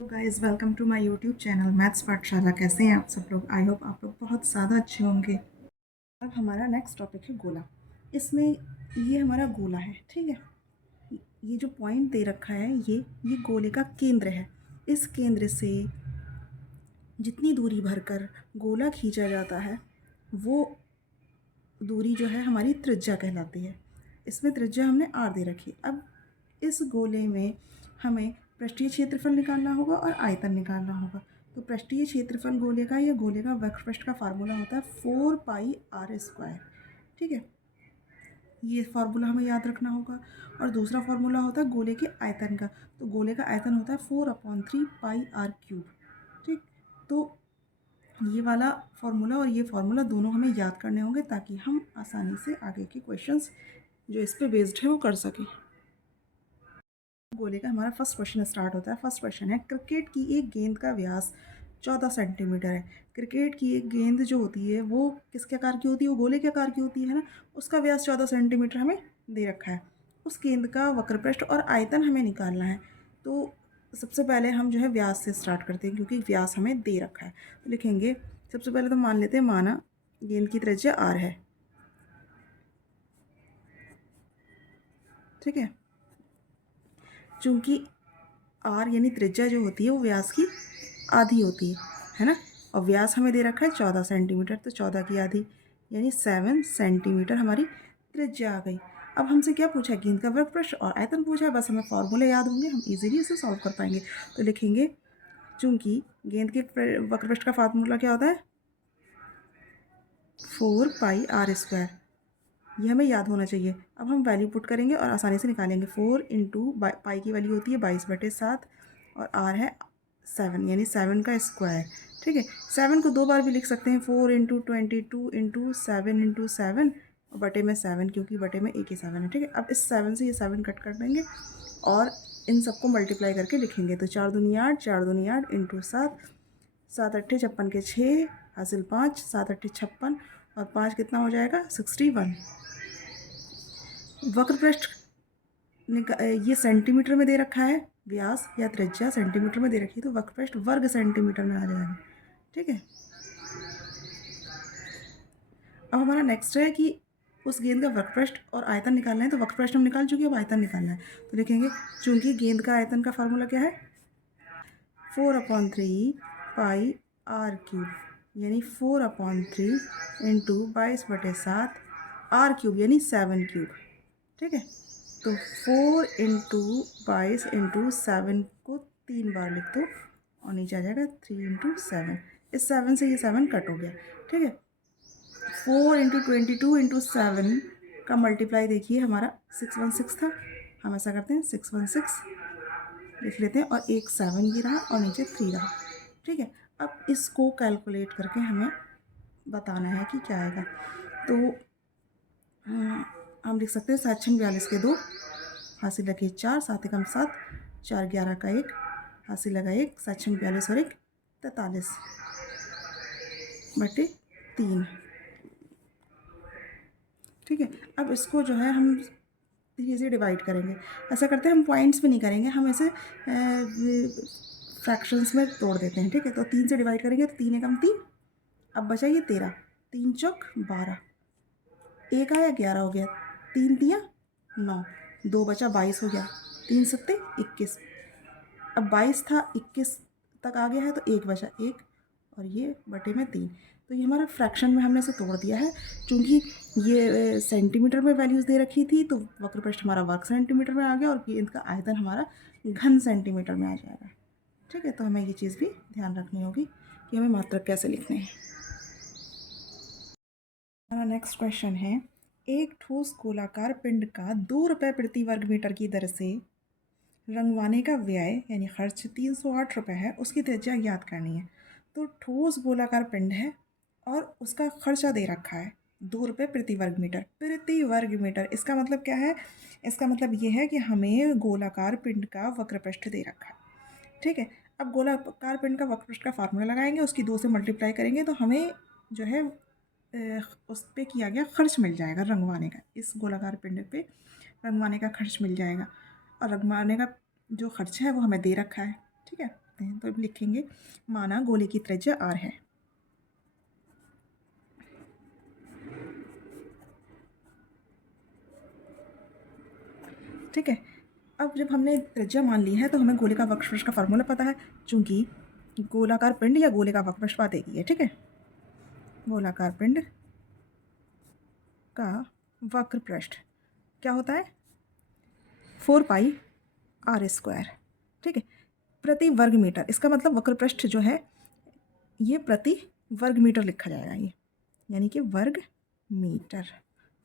Guys welcome to my YouTube channel maths Pathshala. कैसे हैं आप सब लोग? आई होप आप लोग बहुत ज़्यादा अच्छे होंगे। अब हमारा नेक्स्ट टॉपिक है गोला। इसमें ये हमारा गोला है, ठीक है। ये जो पॉइंट दे रखा है ये गोले का केंद्र है। इस केंद्र से जितनी दूरी भरकर गोला खींचा जाता है वो दूरी जो है हमारी त्रिज्या कहलाती है। इसमें त्रिज्या हमने r दे रखी। अब इस गोले में हमें पृष्ठीय क्षेत्रफल निकालना होगा और आयतन निकालना होगा। तो पृष्ठीय क्षेत्रफल गोले का या गोले का वक्रपृष्ठ का फार्मूला होता है 4πr²। ठीक है, ये फार्मूला हमें याद रखना होगा। और दूसरा फार्मूला होता है गोले के आयतन का। तो गोले का आयतन होता है 4/3πr³। ठीक, तो ये वाला फार्मूला और ये फार्मूला दोनों हमें याद करने होंगे ताकि हम आसानी से आगे के क्वेश्चंस जो इस पे बेस्ड है वो कर सकें। गोले का हमारा फर्स्ट क्वेश्चन स्टार्ट होता है। फर्स्ट क्वेश्चन है, क्रिकेट की एक गेंद का व्यास 14 सेंटीमीटर है। क्रिकेट की एक गेंद जो होती है वो किसके आकार की होती है? वो गोले के आकार की होती है ना। उसका व्यास 14 सेंटीमीटर हमें दे रखा है। उस गेंद का वक्रपृष्ठ और आयतन हमें निकालना है। तो सबसे पहले हम जो है व्यास से स्टार्ट करते हैं क्योंकि व्यास हमें दे रखा है। तो लिखेंगे, सबसे पहले तो मान लेते हैं, माना गेंद की त्रिज्या r है, ठीक है। चूँकि r यानी त्रिज्या जो होती है वो व्यास की आधी होती है ना। और व्यास हमें दे रखा है 14 सेंटीमीटर, तो 14 की आधी यानी 7 सेंटीमीटर हमारी त्रिज्या आ गई। अब हमसे क्या पूछा है? गेंद का वक्रपृष्ठ और आयतन पूछा है। बस हमें फॉर्मूले याद होंगे, हम इजीली इसे सॉल्व कर पाएंगे। तो लिखेंगे, चूँकि गेंद के वक्रपृष्ठ का फार्मूला क्या होता है? 4πr²। ये हमें याद होना चाहिए। अब हम वैल्यू पुट करेंगे और आसानी से निकालेंगे। 4 इंटू पाई की वैल्यू होती है 22/7 और r है 7 यानी 7 का स्क्वायर। ठीक है, 7 को दो बार भी लिख सकते हैं, 4 इंटू 22 इंटू 7 इंटू 7 और बटे में 7, क्योंकि बटे में एक ही 7 है। ठीक है, अब इस 7 से ये 7 कट कर देंगे और इन सबको मल्टीप्लाई करके लिखेंगे। तो 4 दूनी 8, 4 दूनी 8 इंटू 7, 7 अट्ठे 56 के 6 हासिल 5, 7 अट्ठे 56 और 5 कितना हो जाएगा? 61। वक्रपृष्ठ ये सेंटीमीटर में दे रखा है, व्यास या त्रिज्या सेंटीमीटर में दे रखी है, तो वक्रपृष्ठ वर्ग सेंटीमीटर में आ जाएगा। ठीक है, अब हमारा नेक्स्ट है कि उस गेंद का वक्रपृष्ठ और आयतन निकालना है। तो वक्रपृष्ठ हम निकाल चुके हैं, अब आयतन निकालना है। तो लिखेंगे, चूंकि गेंद का आयतन का फार्मूला क्या है? 4/3πr³ यानी 4/3 इंटू 22/7 r³ यानी 7³। ठीक है, तो 4 इंटू 22 इंटू 7 को 3 बार लिख दो और नीचे आ जाएगा 3 इंटू 7। इस 7 से ये 7 कट हो गया। ठीक है, 4 इंटू 22 इंटू 7 का मल्टीप्लाई देखिए, हमारा 616 था। हम ऐसा करते हैं, 616 लिख लेते हैं और एक 7 भी रहा और नीचे 3 रहा। ठीक है, अब इसको कैलकुलेट करके हमें बताना है कि क्या आएगा। तो हम लिख सकते हैं 7 6 42 के 2 हासिल लगे 4, 7 एकम 7, 4 11 का 1 हासिल लगा 1, 7 6 42 और 1 43 बटे 3। ठीक है, अब इसको जो है हम धीरे से डिवाइड करेंगे। ऐसा करते हैं, हम पॉइंट्स में नहीं करेंगे, हम ऐसे फ्रैक्शंस में तोड़ देते हैं। ठीक है, तो 3 से डिवाइड करेंगे तो 3 एकम 3, अब बचा ये 13, 3 चौक 12, 1 आया 11 हो गया, 3 तियाँ 9, 2 बचा 22 हो गया, 3 सत्ते 21। अब 22 था 21 तक आ गया है तो 1 बचा 1 और ये बटे में 3। तो ये हमारा फ्रैक्शन में हमने इसे तोड़ दिया है। चूँकि ये सेंटीमीटर में वैल्यूज़ दे रखी थी तो वक्रपृष्ठ हमारा वर्ग सेंटीमीटर में आ गया और गेंद का आयतन हमारा घन सेंटीमीटर में आ जाएगा। ठीक है, तो हमें ये चीज़ भी ध्यान रखनी होगी कि हमें मात्रक कैसे लिखने हैं। हमारा नेक्स्ट क्वेश्चन है, एक ठोस गोलाकार पिंड का 2 रुपये प्रति वर्ग मीटर की दर से रंगवाने का व्यय यानी खर्च 308 रुपये है, उसकी त्रिज्या ज्ञात करनी है। तो ठोस गोलाकार पिंड है और उसका खर्चा दे रखा है 2 रुपये प्रति वर्ग मीटर। प्रति वर्ग मीटर इसका मतलब क्या है? इसका मतलब ये है कि हमें गोलाकार पिंड का वक्रपृष्ठ दे रखा है। ठीक है, अब गोलाकार पिंड का वक्रपृष्ठ का फार्मूला लगाएंगे, उसकी 2 से मल्टीप्लाई करेंगे तो हमें जो है उस पर किया गया खर्च मिल जाएगा रंगवाने का। इस गोलाकार पिंड पे रंगवाने का खर्च मिल जाएगा और रंगवाने का जो खर्च है वो हमें दे रखा है। ठीक है, सकते हैं। तो अब लिखेंगे माना गोले की त्रिज्या r है। ठीक है, अब जब हमने त्रिज्या मान ली है तो हमें गोले का वक्रपृष्ठ का फार्मूला पता है, चूंकि गोलाकार पिंड या गोले का वक्रपृष्ठ बात एक ही है। ठीक है, गोलाकार पिंड का वक्रपृष्ठ क्या होता है 4πr²। ठीक है, प्रति वर्ग मीटर, इसका मतलब वक्रपृष्ठ जो है ये प्रति वर्ग मीटर लिखा जाएगा, ये यानी कि वर्ग मीटर।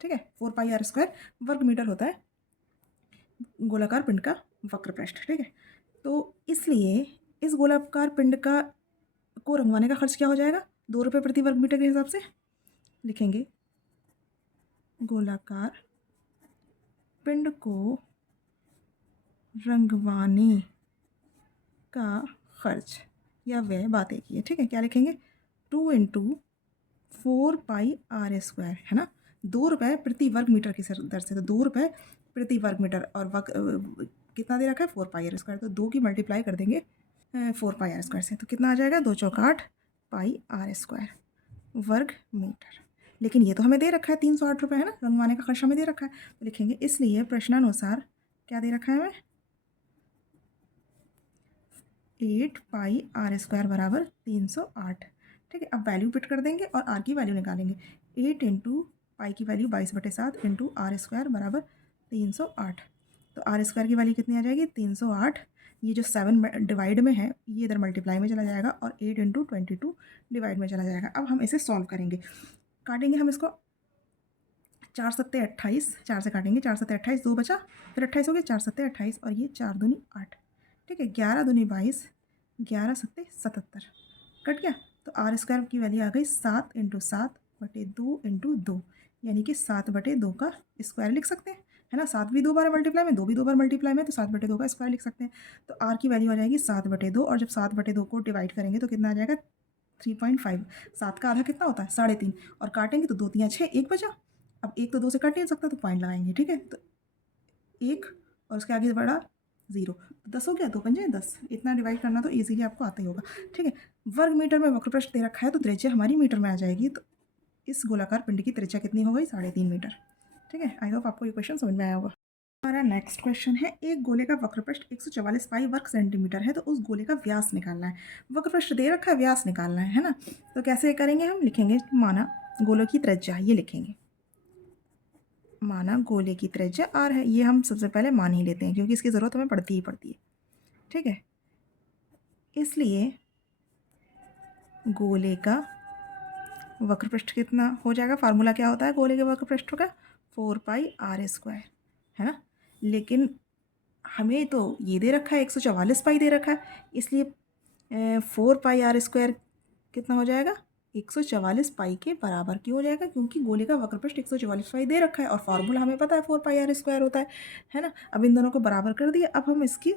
ठीक है, 4πr² वर्ग मीटर होता है गोलाकार पिंड का वक्रपृष्ठ। ठीक है, तो इसलिए इस गोलाकार पिंड का को रंगवाने का खर्च क्या हो जाएगा, 2 रुपये प्रति वर्ग मीटर के हिसाब से लिखेंगे गोलाकार पिंड को रंगवाने का खर्च या व्यय बात एक ही है। ठीक है, क्या लिखेंगे 2 × 4πr², है ना, 2 रुपये प्रति वर्ग मीटर की दर से, तो 2 रुपये प्रति वर्ग मीटर और कितना दे रखा है 4πr², तो 2 की मल्टीप्लाई कर देंगे 4πr² से, तो कितना आ जाएगा 2 चौका 8 πr² वर्ग मीटर। लेकिन ये तो हमें दे रखा है 308 रुपये, है ना, रंगवाने का खर्च हमें दे रखा है, तो लिखेंगे इसलिए प्रश्नानुसार क्या दे रखा है हमें 8πr² बराबर 308। ठीक है, अब वैल्यू पिट कर देंगे और r की वैल्यू निकालेंगे। 8 × पाई की वैल्यू 22/7 × r² बराबर 308, तो r² की वैल्यू कितनी आ जाएगी 308। ये जो 7 डिवाइड में है ये इधर मल्टीप्लाई में चला जाएगा और 8 × 22 डिवाइड में चला जाएगा। अब हम इसे सॉल्व करेंगे, काटेंगे हम इसको 4 × 7 = 28, 4 से काटेंगे 4 × 7 = 28, 2 बचा, फिर 28 हो गया, 4 × 7 = 28 और ये 4 दूनी 8। ठीक है, 11 दूनी 22, 11 × 7 = 77, कट गया, तो r² की वैल्यू आ गई 7 × 7/2 × 2, यानी कि 7/2 का स्क्वायर लिख सकते हैं, है ना, 7 भी 2 बार मल्टीप्लाई में, 2 भी 2 बार मल्टीप्लाई में, तो 7/2 का स्क्वायर लिख सकते हैं। तो r की वैल्यू आ जाएगी 7/2 और जब 7/2 को डिवाइड करेंगे तो कितना आ जाएगा 3.5। 7 का आधा कितना होता है 3.5, और काटेंगे तो 2 × 3 = 6, 1 बचा। अब 1 तो 2 से कट नहीं सकता तो पॉइंट लगाएंगे। ठीक है, तो 1 और उसके आगे बढ़ा 0, तो 10 हो गया, 2 × 5 = 10। इतना डिवाइड करना तो इजीली आपको आता ही होगा। ठीक है, वर्ग मीटर में वक्रपृष्ठ दे रखा है तो त्रिज्या हमारी मीटर में आ जाएगी, तो इस गोलाकार पिंड की त्रिज्या कितनी हो गई 3.5 मीटर। ठीक है, आई होप आपको ये क्वेश्चन समझ में आया होगा। हमारा नेक्स्ट क्वेश्चन है, एक गोले का वक्रपृष्ठ 144 पाई वर्ग सेंटीमीटर है, तो उस गोले का व्यास निकालना है। वक्रपृष्ठ दे रखा है, व्यास निकालना है ना, तो कैसे करेंगे हम, लिखेंगे माना गोलों की त्रिज्या, ये लिखेंगे माना गोले की त्रिज्या r है, ये हम सबसे पहले मान ही लेते हैं क्योंकि इसकी ज़रूरत हमें पड़ती ही पड़ती है। ठीक है, इसलिए गोले का वक्रपृष्ठ कितना हो जाएगा, फार्मूला क्या होता है गोले के वक्रपृष्ठ का 4πr², है ना, लेकिन हमें तो ये दे रखा है 144 पाई दे रखा है, इसलिए 4πr² कितना हो जाएगा 144 पाई के बराबर। क्यों हो जाएगा, क्योंकि गोले का वक्रपृष्ठ 144 पाई दे रखा है और फार्मूला हमें पता है 4πr² होता है ना। अब इन दोनों को बराबर कर दिया, अब हम इसकी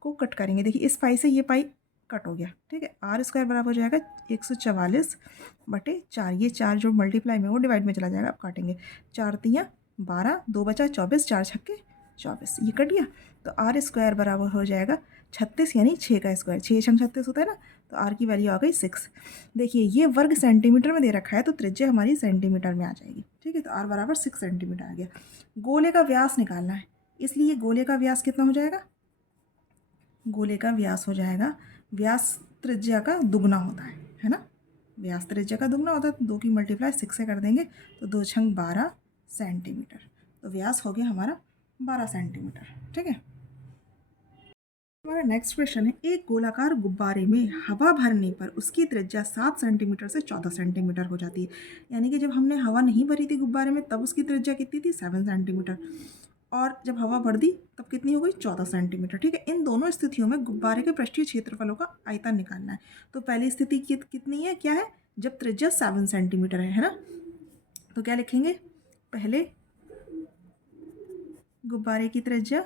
को कट करेंगे। देखिए इस पाई से ये पाई कट हो गया। ठीक है, r² बराबर हो जाएगा 144/4, ये 4 जो मल्टीप्लाई में वो डिवाइड में चला जाएगा। अब काटेंगे 4 × 3 = 12, 2 बचा 24, 4 × 6 = 24, ये कट गया, तो r² बराबर हो जाएगा 36, यानी 6 का स्क्वायर, 6 × 36 होता है ना, तो r की वैल्यू आ गई 6। देखिए ये वर्ग सेंटीमीटर में दे रखा है तो त्रिज्या हमारी सेंटीमीटर में आ जाएगी। ठीक है, तो r बराबर 6 सेंटीमीटर आ गया। गोले का व्यास निकालना है, इसलिए गोले का व्यास कितना हो जाएगा, गोले का व्यास हो जाएगा, व्यास त्रिज्या का दुगना होता है ना, व्यास त्रिज्या का दुगना होता है, तो 2 की मल्टीप्लाई 6 से कर देंगे तो 2 × 12 सेंटीमीटर, तो व्यास हो गया हमारा 12 सेंटीमीटर। ठीक है, हमारा नेक्स्ट क्वेश्चन है, एक गोलाकार गुब्बारे में हवा भरने पर उसकी त्रिज्या 7 सेंटीमीटर से 14 सेंटीमीटर हो जाती है। यानी कि जब हमने हवा नहीं भरी थी गुब्बारे में तब उसकी त्रिज्या कितनी थी 7 सेंटीमीटर, और जब हवा भर दी तब कितनी हो गई 14 सेंटीमीटर। ठीक है, इन दोनों स्थितियों में गुब्बारे के पृष्ठीय क्षेत्रफलों का आयतन निकालना है। तो पहली स्थिति कितनी है, क्या है, जब त्रिज्या 7 सेंटीमीटर है ना, तो क्या लिखेंगे, पहले गुब्बारे की त्रिज्या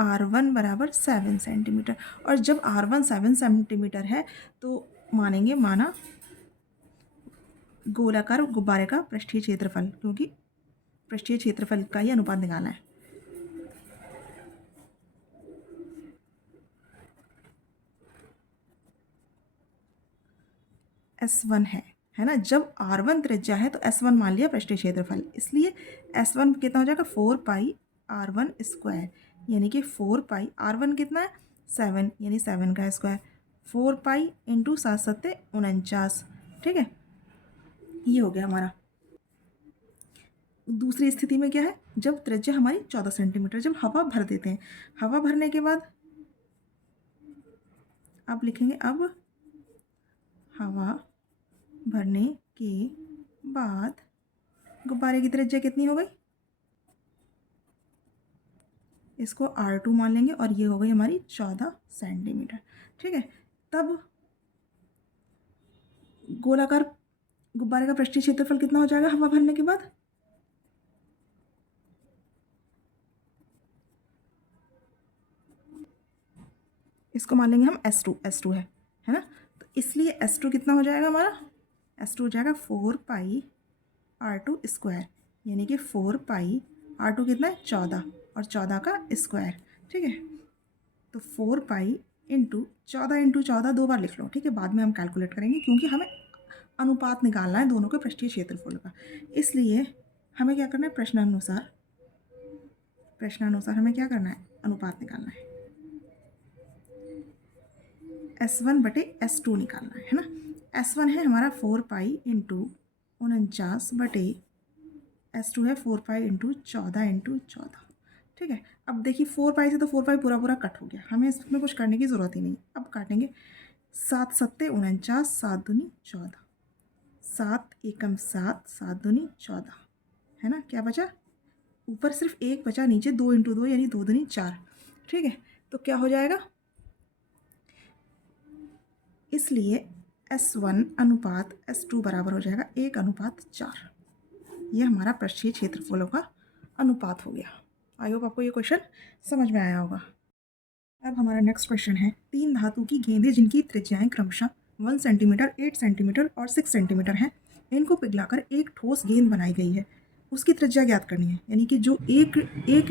r1 बराबर 7 सेंटीमीटर, और जब r1 7 सेंटीमीटर है तो मानेंगे माना गोलाकार गुब्बारे का पृष्ठीय क्षेत्रफल, क्योंकि पृष्ठीय क्षेत्रफल का ही अनुपात निकालना है। S1 है ना। जब R1 त्रिज्या है तो S1 मान लिया पृष्ठीय क्षेत्रफल, इसलिए S1 कितना हो जाएगा 4 पाई R1 स्क्वायर, यानी कि 4 पाई R1 कितना है 7, यानी 7 का स्क्वायर, 4 पाई इंटू 7 सत्ते 49, ठीक है। ये हो गया हमारा। दूसरी स्थिति में क्या है, जब त्रिज्या हमारी 14 सेंटीमीटर, जब हवा भर देते हैं, हवा भरने के बाद आप लिखेंगे, अब हवा भरने के बाद गुब्बारे की त्रिज्या कितनी हो गई, इसको R2 मान लेंगे, और ये हो गई हमारी 14 सेंटीमीटर, ठीक है। तब गोलाकार गुब्बारे का पृष्ठीय क्षेत्रफल कितना हो जाएगा हवा भरने के बाद, इसको मान लेंगे हम S2 है ना। तो इसलिए S2 कितना हो जाएगा हमारा, S2 हो जाएगा 4 पाई R2 स्क्वायर, यानी कि 4 पाई R2 कितना है 14, और 14 का स्क्वायर, ठीक है। तो 4 पाई इंटू 14 दो बार लिख लो, ठीक है, बाद में हम कैलकुलेट करेंगे, क्योंकि हमें अनुपात निकालना है दोनों के पृष्ठीय क्षेत्रफल का, इसलिए हमें क्या करना है, प्रश्नानुसार हमें क्या करना है, अनुपात निकालना है, S1 बटे S2 निकालना है ना। S1 है हमारा 4 पाई इंटू 49 बटे S2 है 4 पाई इंटू 14, ठीक है। अब देखिए 4 पाई से तो 4 पाई पूरा पूरा कट हो गया, हमें इसमें कुछ करने की ज़रूरत ही नहीं। अब काटेंगे, 7 सत्ते 49, 7 दूनी 14, 7 एकम 7, 7 दूनी 14, है ना। क्या बचा, ऊपर सिर्फ एक बचा, नीचे 2 इंटू 2 यानी 2 दूनी 4, ठीक है। तो क्या हो जाएगा, इसलिए S1 अनुपात S2 बराबर हो जाएगा 1:4। ये हमारा पृष्ठीय क्षेत्रफलों का अनुपात हो गया। आई होप आपको ये क्वेश्चन समझ में आया होगा। अब हमारा नेक्स्ट क्वेश्चन है, 3 धातु की गेंदें जिनकी त्रिज्याएं क्रमशः 1 सेंटीमीटर, 8 सेंटीमीटर और 6 सेंटीमीटर हैं, इनको पिघलाकर एक ठोस गेंद बनाई गई है, उसकी त्रिज्या ज्ञात करनी है। यानी कि जो एक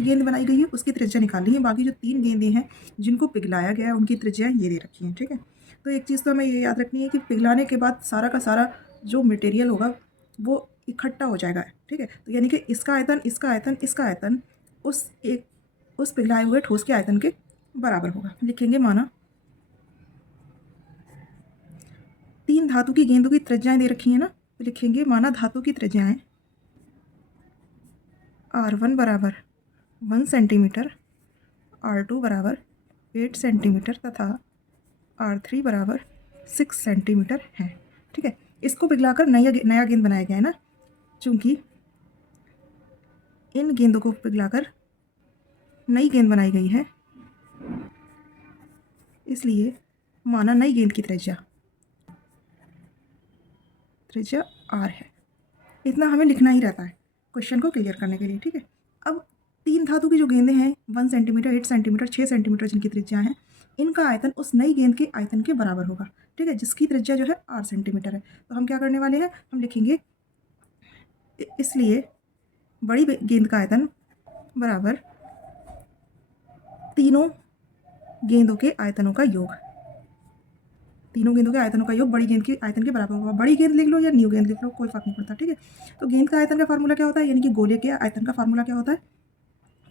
गेंद बनाई गई है उसकी त्रिज्या निकालनी है, बाकी जो 3 गेंदें हैं जिनको पिघलाया गया है उनकी त्रिज्याएं ये दे रखी हैं, ठीक है। तो एक चीज़ तो हमें ये याद रखनी है कि पिघलाने के बाद सारा का सारा जो मटेरियल होगा वो इकट्ठा हो जाएगा, ठीक है। तो यानी कि इसका आयतन उस पिघलाए हुए ठोस के आयतन के बराबर होगा। लिखेंगे, माना 3 धातु की गेंदों की त्रिज्याएं दे रखी हैं ना, तो लिखेंगे माना धातु की त्रिज्याएं R1 बराबर 1 सेंटीमीटर, R2 बराबर 8 सेंटीमीटर तथा R3 बराबर 6 सेंटीमीटर है, ठीक है। इसको पिघलाकर नया गेंद बनाया गया है ना, चूँकि इन गेंदों को पिघलाकर नई गेंद बनाई गई है, इसलिए माना नई गेंद की त्रिज्या R है। इतना हमें लिखना ही रहता है क्वेश्चन को क्लियर करने के लिए, ठीक है। अब 3 धातु की जो गेंदें हैं 1 सेंटीमीटर, 8 सेंटीमीटर, 6 सेंटीमीटर जिनकी त्रिज्या है, इनका आयतन उस नई गेंद के आयतन के बराबर होगा, ठीक है, जिसकी त्रिज्या जो है 8 सेंटीमीटर है। तो हम क्या करने वाले हैं, हम लिखेंगे, इसलिए बड़ी गेंद का आयतन बराबर तीनों गेंदों के आयतनों का योग, बड़ी गेंद के आयतन के बराबर होगा। बड़ी गेंद लिख लो या न्यू गेंद लिख लो, कोई फर्क नहीं पड़ता, ठीक है। तो गेंद का आयतन का फार्मूला क्या होता है, यानी कि गोले के आयतन का फार्मूला क्या होता है,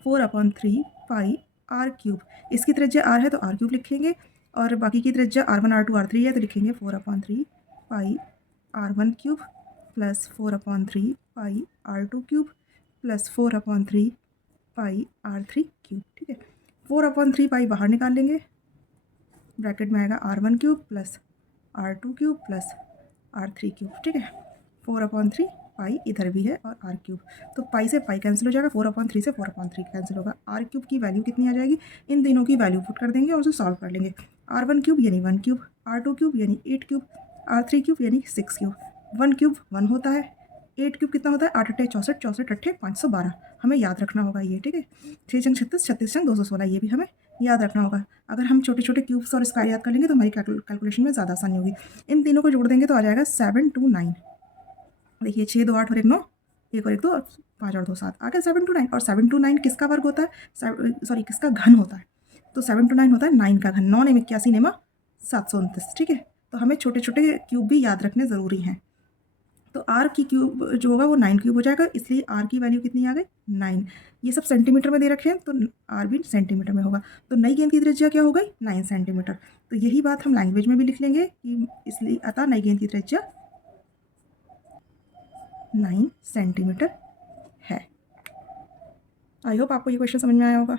4/3 पाई R3। इसकी त्रिज्या R है तो R3 लिखेंगे, और बाकी की त्रिज्या R1, R2, R3 है तो लिखेंगे 4/3 पाई R1³ प्लस 4/3 पाई R2³ प्लस 4/3 पाई R3³, ठीक है। 4/3 पाई बाहर निकाल लेंगे, ब्रैकेट में आएगा R1³ plus R2³ plus R3³, ठीक है। 4/3 पाई इधर भी है और R3, तो पाई से पाई कैंसिल हो जाएगा, 4/3 से 4/3 कैंसिल होगा। R3 की वैल्यू कितनी आ जाएगी, इन तीनों की वैल्यू पुट कर देंगे और उसे सॉल्व कर लेंगे। R1³ यानी 1³ R2³ यानी 8³ R3³ यानी 6³। 1³ 1 होता है, 8³ कितना होता है, 8 अट्ठे 64, 64 अट्ठे 512, हमें याद रखना होगा ये, ठीक है। 6 छंग 36, 36 छंग 216, ये भी हमें याद रखना होगा। अगर हम छोटे छोटे क्यूब्स और स्क्वायर याद कर लेंगे तो हमारी कैलकुलेशन में ज़्यादा आसानी होगी। इन तीनों को जोड़ देंगे तो आ जाएगा 729। देखिए 6 2 8 और 1 9, 1 और 1 2 और 5 और 2 7, आ गया 729। और 729 किसका वर्ग होता है, किसका घन होता है, तो 729 होता है 9 का घन, 9 ने 81 नेमा 729, ठीक है। तो हमें छोटे छोटे क्यूब भी याद रखने ज़रूरी हैं। तो आर की क्यूब जो होगा वो 9 क्यूब हो जाएगा, इसलिए आर की वैल्यू कितनी आ गई 9। ये सब सेंटीमीटर में दे रखे हैं तो आर भी सेंटीमीटर में होगा। तो नई गेंद की त्रिज्या क्या हो गई 9 सेंटीमीटर। तो यही बात हम लैंग्वेज में भी लिख लेंगे कि इसलिए अतः नई गेंद की त्रिज्या 9 सेंटीमीटर है। आई होप आपको ये क्वेश्चन समझ में आया होगा।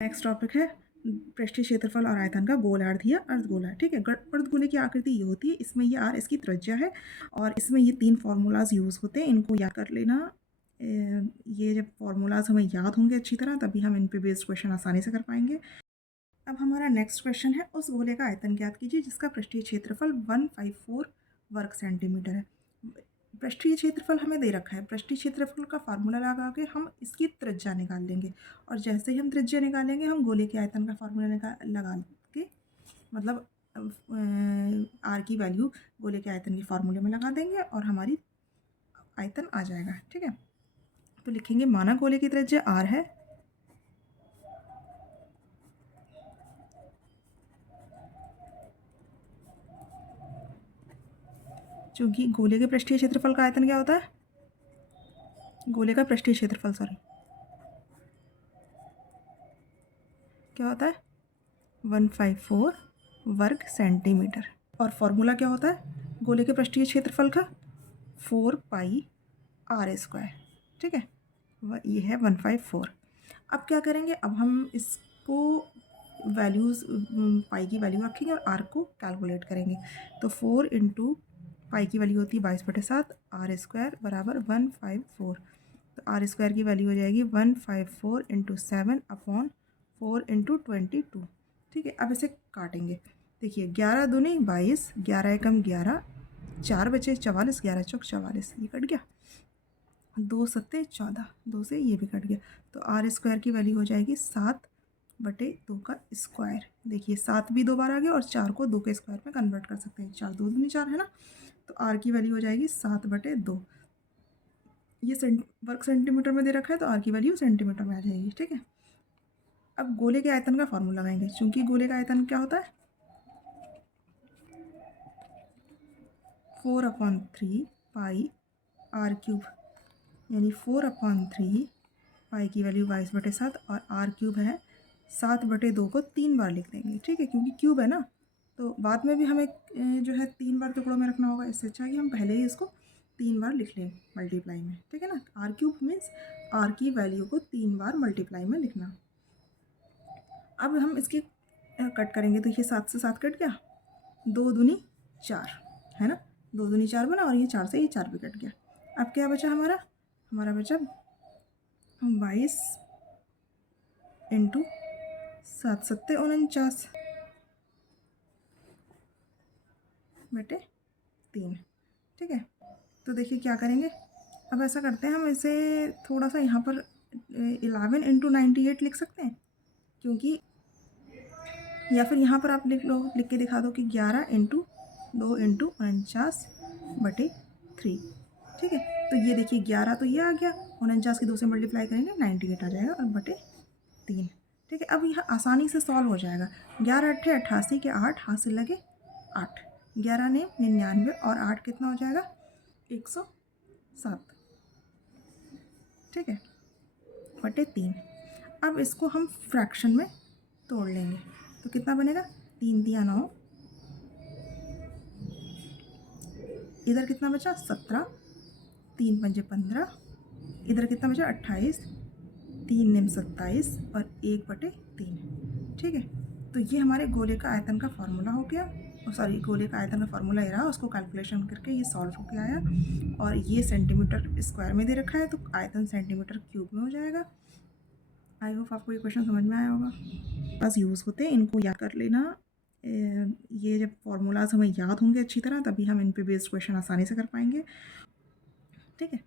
नेक्स्ट टॉपिक है पृष्ठीय क्षेत्रफल और आयतन का गोलार्ध या अर्धगोला। ठीक है, अर्धगोले की आकृति ये होती है, इसमें ये आर इसकी त्रिज्या है और इसमें ये 3 फार्मूलाज यूज़ होते हैं, इनको याद कर लेना। ये जब फार्मूलाज हमें याद होंगे अच्छी तरह तभी हम इन पे बेस्ड क्वेश्चन आसानी से कर पाएंगे। अब हमारा नेक्स्ट क्वेश्चन है, उस गोले का आयतन ज्ञात कीजिए जिसका पृष्ठीय क्षेत्रफल 154 वर्ग सेंटीमीटर है। पृष्ठीय क्षेत्रफल हमें दे रखा है, पृष्ठीय क्षेत्रफल का फार्मूला लगा के हम इसकी त्रिज्या निकाल लेंगे और जैसे ही हम त्रिज्या निकालेंगे हम गोले के आयतन का फार्मूला लगा के मतलब आर की वैल्यू गोले के आयतन के फार्मूले में लगा देंगे और हमारी आयतन आ जाएगा। ठीक है, तो लिखेंगे माना गोले की त्रिज्या आर है, चूंकि गोले के पृष्ठीय क्षेत्रफल का आयतन क्या होता है, गोले का पृष्ठीय क्षेत्रफल सॉरी क्या होता है 154 वर्ग सेंटीमीटर और फॉर्मूला क्या होता है गोले के पृष्ठीय क्षेत्रफल का 4 पाई आर स्क्वायर। ठीक है, ये है 154। अब क्या करेंगे, अब हम इसको वैल्यूज़ पाई की वैल्यू रखेंगे और आर को कैलकुलेट करेंगे। तो 4 इंटू पाई की वैल्यू होती है 22/7, आर स्क्वायर बराबर 154। तो आर स्क्वायर की वैल्यू हो जाएगी 154 इंटू 7 अपॉन 4 इंटू 22। ठीक है, अब इसे काटेंगे। देखिए 11 दूनी 22, 11 एकम 11, 4 बचे 44, 11 चौक 44, ये कट गया। 2 सत्ते 14, 2 से ये भी कट गया। तो आर स्क्वायर की वैल्यू हो जाएगी 7/2 का स्क्वायर। देखिए 7 भी 2 बार आ गया और 4 को 2 के स्क्वायर में कन्वर्ट कर सकते हैं, 4 2 दूनी 4 है ना। तो आर की वैल्यू हो जाएगी 7/2। ये वर्ग सेंटीमीटर में दे रखा है तो आर की वैल्यू सेंटीमीटर में आ जाएगी। ठीक है, अब गोले के आयतन का फॉर्मूला लगाएंगे, चूंकि गोले का आयतन क्या होता है 4/3 पाई आर क्यूब, यानी 4/3 पाई की वैल्यू 22/7 और आर क्यूब है 7/2 को 3 बार लिख देंगे। ठीक है, क्योंकि क्यूब है ना तो बाद में भी हमें जो है 3 बार टुकड़ों में रखना होगा, इससे अच्छा है कि हम पहले ही इसको 3 बार लिख लें मल्टीप्लाई में। ठीक है ना, आर क्यूब मीन्स आर की वैल्यू को 3 बार मल्टीप्लाई में लिखना। अब हम इसकी कट करेंगे तो ये 7 से 7 कट गया, 2 दूनी 4 है ना, 2 दूनी 4 बना और ये 4 से ये 4 भी कट गया। अब क्या बचा हमारा बचा 22 इंटू 7 सत्ते 49 बटे 3। ठीक है, तो देखिए क्या करेंगे, अब ऐसा करते हैं हम इसे थोड़ा सा यहाँ पर 11 इंटू 98 लिख सकते हैं, क्योंकि या फिर यहाँ पर आप लिख के दिखा दो कि 11 इंटू 2 इंटू 49/3। ठीक है, तो ये देखिए 11 तो ये आ गया, 49 की 2 से मल्टीप्लाई करेंगे 98 आ जाएगा और बटे 3। ठीक है, अब यह आसानी से सॉल्व हो जाएगा। 11 अट्ठे 88 के 8 हाथ से लगे 8, 11 ने 99 और 8 कितना हो जाएगा 107। ठीक है, बटे 3। अब इसको हम फ्रैक्शन में तोड़ लेंगे तो कितना बनेगा 3 दिया 9, इधर कितना बचा 17, 3 पंजे 15, इधर कितना बचा 28, 3 निम 27 और 1/3। ठीक है, तो ये हमारे गोले का आयतन का फार्मूला हो गया, सॉरी गोले का आयतन का फार्मूला ये रहा, उसको कैलकुलेशन करके ये सॉल्व होके आया और ये सेंटीमीटर स्क्वायर में दे रखा है तो आयतन सेंटीमीटर क्यूब में हो जाएगा। आई होप आपको ये क्वेश्चन समझ में आया होगा। बस यूज़ होते हैं, इनको याद कर लेना। ये जब फार्मूलाज हमें याद होंगे अच्छी तरह तभी हम इन पे बेस्ड क्वेश्चन आसानी से कर पाएंगे। ठीक है,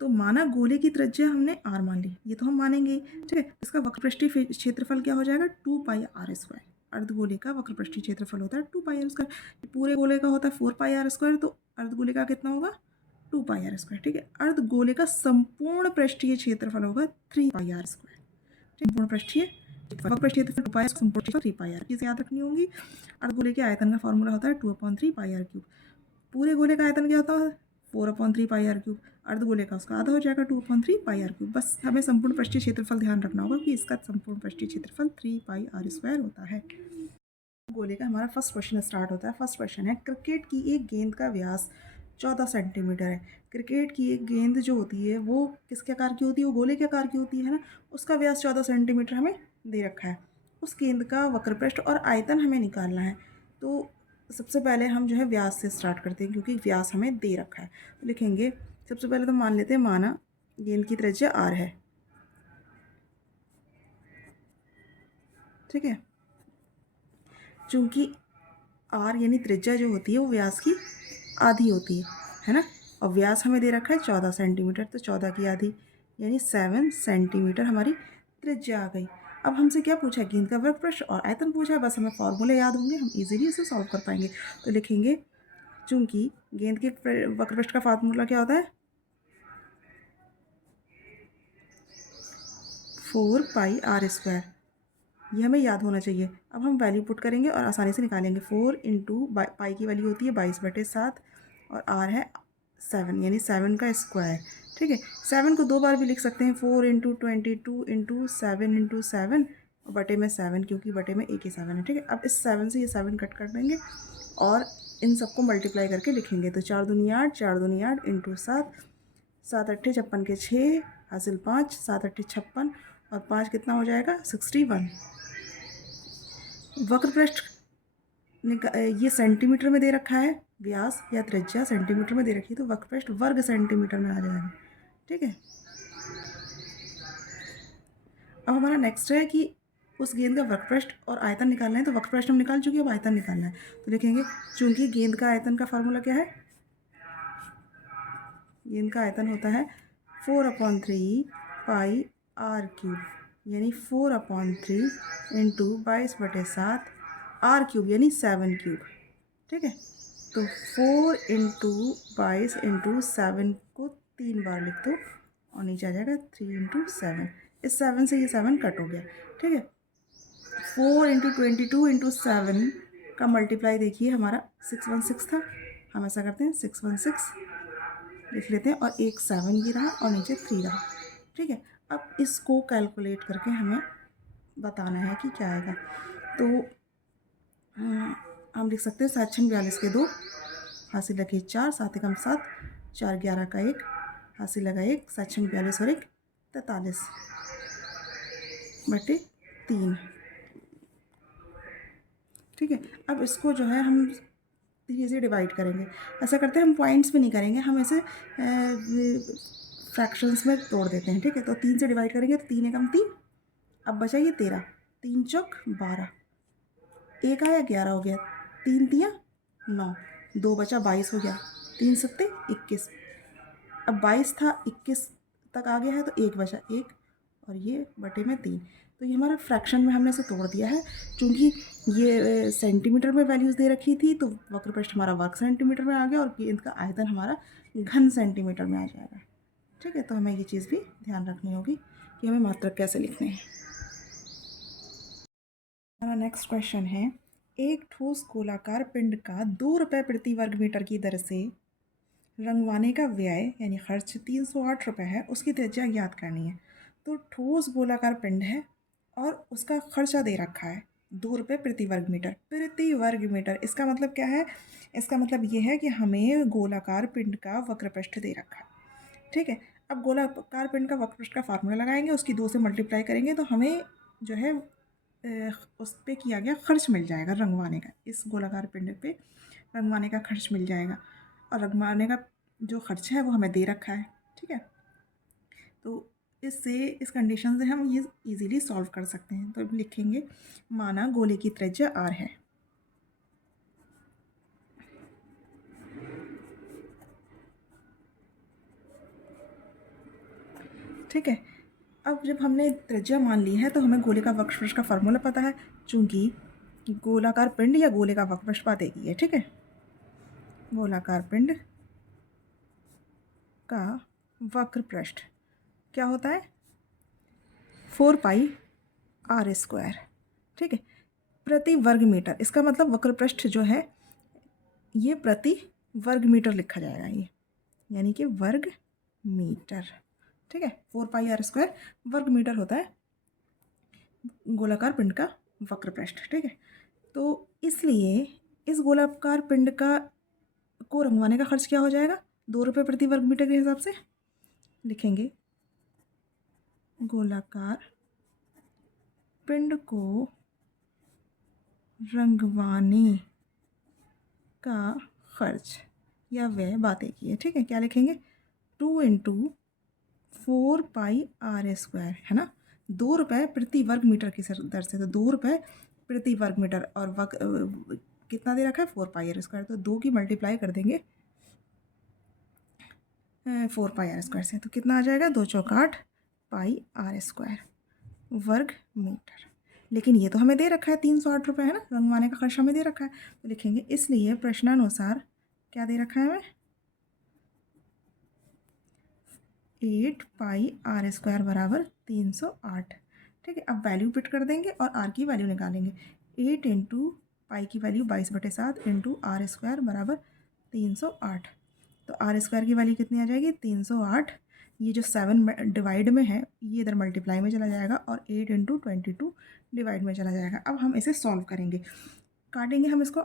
तो माना गोले की त्रिज्या हमने आर मान ली, ये तो हम मानेंगे। ठीक है, इसका वक्रपृष्ठीय क्षेत्रफल क्या हो जाएगा 2 पाई आर स्क्वायर। अर्धगोले का वक्रपृष्ठीय क्षेत्रफल होता है 2 पाई आर स्क्वायर, पूरे गोले का होता है 4 पाई आर स्क्वायर, तो अर्धगोले का कितना होगा 2 पाई आर स्क्वायर। ठीक है, अर्धगोले का संपूर्ण पृष्ठीय क्षेत्रफल होगा 3 पाई आर स्क्वायर। संपूर्ण पृष्ठीय वक्र क्षेत्रफल 2 पाई संपूर्ण क्षेत्रफल 3 पाई आर, चीज़ें याद रखनी होंगी। अर्धगोले के आयतन का फॉर्मूला होता है 2/3 पाई आर क्यूब। पूरे गोले का आयतन क्या होता है 4/3 पाई आर क्यूब। अर्धगोले का उसका आधा हो जाएगा 2/3 पाई आर क्यूब। बस हमें संपूर्ण पृष्ठीय क्षेत्रफल ध्यान रखना होगा कि इसका संपूर्ण पृष्ठीय क्षेत्रफल 3 पाई आर स्क्वायर होता है। गोले का हमारा फर्स्ट क्वेश्चन स्टार्ट होता है। फर्स्ट क्वेश्चन है, क्रिकेट की एक गेंद का व्यास 14 सेंटीमीटर है। क्रिकेट की एक गेंद जो होती है वो किसके आकार की होती है, वो गोले के आकार की होती है ना। उसका व्यास 14 सेंटीमीटर हमें दे रखा है। उस गेंद का वक्रपृष्ठ और आयतन हमें निकालना है। तो सबसे पहले हम जो है व्यास से स्टार्ट करते हैं, क्योंकि व्यास हमें दे रखा है। तो लिखेंगे सबसे पहले तो मान लेते हैं, माना गेंद की त्रिज्या r है, ठीक है। चूँकि r यानी त्रिज्या जो होती है वो व्यास की आधी होती है ना। और व्यास हमें दे रखा है 14 सेंटीमीटर, तो 14 की आधी यानी 7 सेंटीमीटर हमारी त्रिज्या आ गई। अब हमसे क्या पूछा है, गेंद का वक्रपृष्ठ और आयतन पूछा है। बस हमें फॉर्मूले याद होंगे, हम इजीली इसे सॉल्व कर पाएंगे। तो लिखेंगे, चूँकि गेंद के वक्रपृष्ठ का फार्मूला क्या होता है 4 पाई आर स्क्वायर, ये हमें याद होना चाहिए। अब हम वैल्यू पुट करेंगे और आसानी से निकालेंगे। 4 इंटू पाई की वैल्यू होती है 22/7 और आर है 7 यानी 7 का स्क्वायर, ठीक है। 7 को 2 बार भी लिख सकते हैं, 4 इंटू 22 इंटू 7 इंटू 7 और बटे में 7, क्योंकि बटे में एक ही 7 है, ठीक है। अब इस 7 से ये 7 कट कर देंगे और इन सबको मल्टीप्लाई करके लिखेंगे। तो 4 दूनी 8, 4 दूनी 8 इंटू 7, 7 अट्ठे 56 के 6 हासिल 5, 7 अट्ठे 56 और 5 कितना हो जाएगा 61। वक्रपृष्ठ ये सेंटीमीटर में दे रखा है, व्यास या त्रिज्या सेंटीमीटर में दे रखी है, तो वक्रपृष्ठ वर्ग सेंटीमीटर में आ जाएगा, ठीक है। अब हमारा नेक्स्ट है कि उस गेंद का वक्रपृष्ठ और आयतन निकालना है। तो वक्रपृष्ठ हम निकाल चुके हैं, अब आयतन निकालना है। तो लिखेंगे, चूंकि गेंद का आयतन का फार्मूला क्या है, गेंद का आयतन होता है 4/3 पाई आर क्यूब, यानी 4/3 इंटू 22/7 आर क्यूब यानी 7 क्यूब, ठीक है। तो 4 इंटू 22 इंटू 7 को 3 बार लिख दो और नीचे आ जाएगा 3 इंटू 7। इस 7 से ये 7 कट हो गया, ठीक है। 4 इंटू 22 इंटू 7 का मल्टीप्लाई देखिए हमारा 616 था। हम ऐसा करते हैं 616 लिख लेते हैं और एक 7 ये रहा और नीचे 3 रहा, ठीक है। अब इसको कैलकुलेट करके हमें बताना है कि क्या आएगा। तो हम लिख सकते हैं 7 6 42 के 2 हासिल लगे 4, 7 एकम 7, 4 11 का 1 हासिल लगा 1, 7 6 42 और 1 43 बटे 3, ठीक है। अब इसको जो है हम इसे डिवाइड करेंगे। ऐसा करते हैं, हम पॉइंट्स में नहीं करेंगे, हम ऐसे फ्रैक्शंस में तोड़ देते हैं, ठीक है। तो 3 से डिवाइड करेंगे तो 3 एकम 3, अब बचा ये 13, 3 चौक 12, 1 आया 11 हो गया, 3 तियाँ 9, 2 बचा 22 हो गया, 3 सत्ते 21। अब 22 था 21 तक आ गया है तो 1 बचा 1 और ये बटे में 3। तो ये हमारा फ्रैक्शन में हमने इसे तोड़ दिया है। चूँकि ये सेंटीमीटर में वैल्यूज़ दे रखी थी तो वक्रपृष्ठ हमारा वर्ग सेंटीमीटर में आ गया और गेंद का आयतन हमारा घन सेंटीमीटर में आ जाएगा, ठीक है। तो हमें ये चीज़ भी ध्यान रखनी होगी कि हमें मात्रक कैसे लिखने हैं। हमारा नेक्स्ट क्वेश्चन है, एक ठोस गोलाकार पिंड का 2 रुपये प्रति वर्ग मीटर की दर से रंगवाने का व्यय यानी खर्च 308 रुपये है, उसकी त्रिज्या ज्ञात करनी है। तो ठोस गोलाकार पिंड है और उसका खर्चा दे रखा है 2 रुपये प्रति वर्ग मीटर। प्रति वर्ग मीटर इसका मतलब क्या है, इसका मतलब ये है कि हमें गोलाकार पिंड का वक्रपृष्ठ दे रखा है, ठीक है। अब गोलाकार पिंड का वक्रपृष्ठ का फार्मूला लगाएंगे, उसकी 2 से मल्टीप्लाई करेंगे तो हमें जो है उस पर किया गया खर्च मिल जाएगा रंगवाने का। इस गोलाकार पिंड पे रंगवाने का खर्च मिल जाएगा और रंगवाने का जो खर्च है वो हमें दे रखा है, ठीक है। तो इससे इस कंडीशन से हम ये इजीली सॉल्व कर सकते हैं। तो लिखेंगे, माना गोले की त्रिज्या r है, ठीक है। अब जब हमने त्रिज्या मान ली है तो हमें गोले का वक्रपृष्ठ का फार्मूला पता है, चूँकि गोलाकार पिंड या गोले का वक्रपृष्ठ बात एक ही है, ठीक है। गोलाकार पिंड का वक्रपृष्ठ क्या होता है 4 पाई आर स्क्वायर, ठीक है, प्रति वर्ग मीटर। इसका मतलब वक्र पृष्ठ जो है ये प्रति वर्ग मीटर लिखा जाएगा, ये यानी कि वर्ग मीटर, ठीक है। 4πr² वर्ग मीटर होता है गोलाकार पिंड का वक्र पृष्ठ, ठीक है। तो इसलिए इस गोलाकार पिंड को रंगवाने का खर्च क्या हो जाएगा, 2 रुपये प्रति वर्ग मीटर के हिसाब से लिखेंगे। गोलाकार पिंड को रंगवाने का खर्च या व्यय बात एक ही है, ठीक है। क्या लिखेंगे, 2 × 4πr², है ना। 2 रुपये प्रति वर्ग मीटर की दर से, तो 2 रुपये प्रति वर्ग मीटर, और कितना दे रखा है 4πr², तो 2 की मल्टीप्लाई कर देंगे 4πr² से, तो कितना आ जाएगा, 2 चौक 8 πr² वर्ग मीटर। लेकिन ये तो हमें दे रखा है 308 रुपये, है ना, रंगवाने का खर्च हमें दे रखा है, तो लिखेंगे इसलिए प्रश्नानुसार क्या दे रखा है हमें, 8πr² बराबर 308, ठीक है। अब वैल्यू पिट कर देंगे और आर की वैल्यू निकालेंगे। 8 × पाई की वैल्यू 22/7 × r² बराबर 308, तो r² की वैल्यू कितनी आ जाएगी, 308। ये जो 7 डिवाइड में है ये इधर मल्टीप्लाई में चला जाएगा, और 8 × 22 डिवाइड में चला जाएगा। अब हम इसे सॉल्व करेंगे, काटेंगे हम इसको,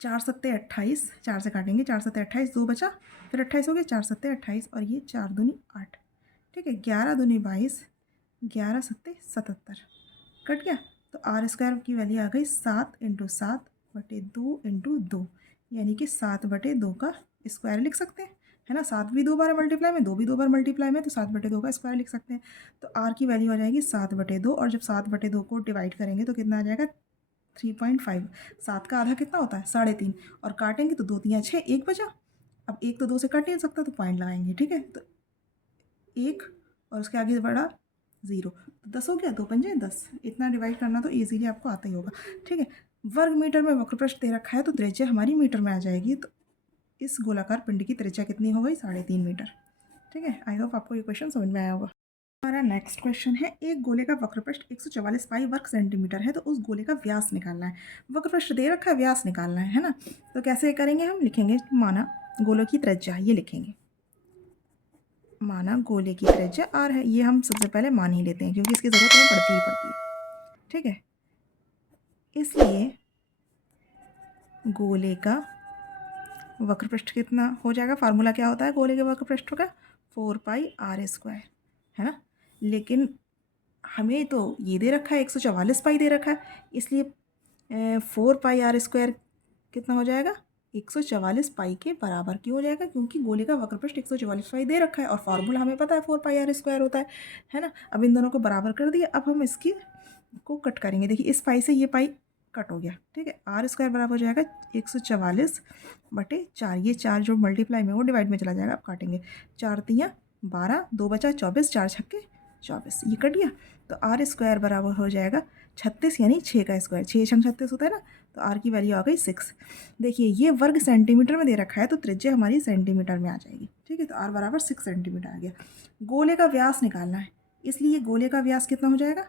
4 7 28, 4 से काटेंगे, 4 7 28, 2 बचा, फिर 28 हो गया, 4 7 28, और ये 4 दूनी 8, ठीक है। 11 दूनी 22, 11 7 77, कट गया। तो r² की वैल्यू आ गई 7 × 7/2 × 2, यानी कि 7/2 का स्क्वायर लिख सकते हैं, है ना। 7 भी 2 बार मल्टीप्लाई में, 2 भी 2 बार मल्टीप्लाई में, तो 7/2 का स्क्वायर लिख सकते हैं। तो r की वैल्यू आ जाएगी 7/2, और जब 7/2 को डिवाइड करेंगे तो कितना आ जाएगा, 3.5। 7 का आधा कितना होता है, 3.5, और काटेंगे तो 2 3 6, 1 बचा। अब 1 तो 2 से कट नहीं सकता, तो पॉइंट लगाएंगे, ठीक है। तो 1 और उसके आगे बढ़ा 0, तो 10 हो गया, 2 पंजे 10। इतना डिवाइड करना तो ईजीली आपको आता ही होगा, ठीक है। वर्ग मीटर में वक्र पृष्ठ दे रखा है, तो त्रिज्या हमारी मीटर में आ जाएगी। तो इस गोलाकार पिंड की त्रिज्या कितनी हो गई, 3.5 मीटर, ठीक है। आई होप आपको ये क्वेश्चन समझ में आया होगा। हमारा नेक्स्ट क्वेश्चन है, एक गोले का वक्रपृष्ठ 144 पाई वर्ग सेंटीमीटर है, तो उस गोले का व्यास निकालना है। वक्रपृष्ठ दे रखा है, व्यास निकालना है ना। तो कैसे करेंगे, हम लिखेंगे माना गोलों की त्रिज्या, ये लिखेंगे, माना गोले की त्रिज्या r है। ये हम सबसे पहले मान ही लेते हैं, क्योंकि इसकी ज़रूरत हमें पड़ती ही पड़ती है, ठीक है। इसलिए गोले का वक्रपृष्ठ कितना हो जाएगा, फार्मूला क्या होता है गोले के वक्रपृष्ठ का, 4πr², है ना। लेकिन हमें तो ये दे रखा है 144 पाई दे रखा है, इसलिए 4πr² कितना हो जाएगा, 144 पाई के बराबर क्यों हो जाएगा, क्योंकि गोले का वक्रपृष्ठ 144 पाई दे रखा है, और फार्मूला हमें पता है 4πr² होता है ना। अब इन दोनों को बराबर कर दिया, अब हम इसकी को कट करेंगे। देखिए इस पाई से ये पाई कट हो गया, ठीक है। r² बराबर हो जाएगा 144/4, ये 4 जो मल्टीप्लाई में वो डिवाइड में चला जाएगा। अब काटेंगे, 4 3 12, 2 बचा 24, 4 छक्के 24, ये कट गया। तो r² बराबर हो जाएगा 36, यानी 6 का स्क्वायर, 6 छंग 36 होता है ना। तो r की वैल्यू आ गई 6। देखिए ये वर्ग सेंटीमीटर में दे रखा है, तो त्रिज्या हमारी सेंटीमीटर में आ जाएगी, ठीक है। तो r बराबर 6 सेंटीमीटर आ गया। गोले का व्यास निकालना है, इसलिए गोले का व्यास कितना हो जाएगा,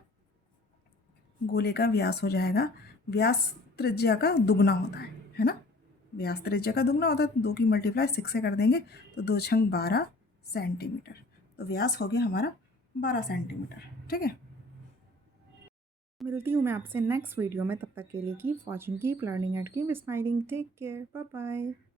गोले का व्यास हो जाएगा, व्यास त्रिज्या का दुगना होता है ना। व्यास त्रिज्या का दुगना होता है, तो 2 की मल्टीप्लाई 6 से कर देंगे, तो 2 छंग 12 सेंटीमीटर। तो व्यास हो गया हमारा 12 सेंटीमीटर, ठीक है। मिलती हूँ मैं आपसे नेक्स्ट वीडियो में, तब तक के लिए keep watching, keep learning and keep smiling, take care, bye bye.